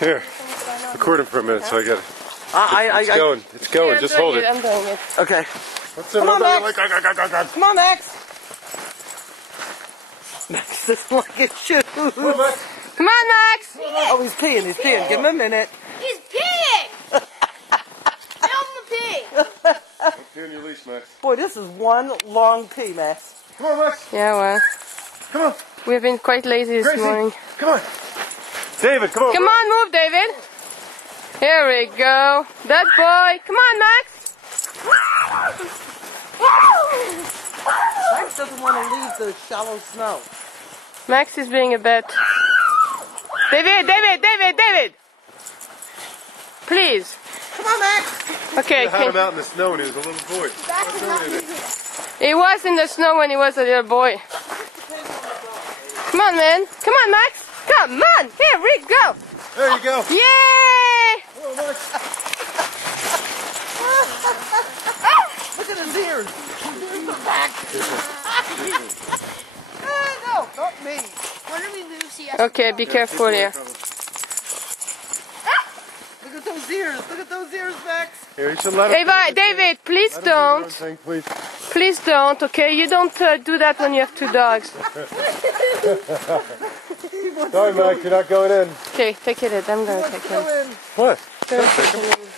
Here, record him for a minute so I get it. It's going. It's going. Yeah, Just hold it. I'm doing it. Okay. What's Come on, Max. Come on, Max. Max doesn't like his shoes. Come on, Max. Come on, Max. Oh, he's peeing. He's peeing. Give him a minute. He's peeing! Tell him to pee! Don't pee on your leash, Max. Boy, this is one long pee, Max. Come on, Max. Yeah, well, Come on. we've been quite lazy this Gracie. morning. Come on. David, come on. Come on, move, David. Here we go. That boy. Come on, Max. Max doesn't want to leave the shallow snow. Max is being a bet. David. Please. Come on, Max. Okay. I had him out in the snow when he was a little boy. He was in the snow when he was a little boy. Come on, man. Come on, Max. Come on. Here we go. There you go. Yay! Come on, Max. Look at his ears. His ears are back. No, not me. When do we lose the Okay, be careful here. Look at those ears. Look at those ears, Max. Here, you should let him. David, please Let him do their own don't. thing, please. Please don't, okay? You don't do that when you have two dogs. Sorry, Max, you're not going in. Okay, take it. I'm gonna take him. Go in. What? Don't take him.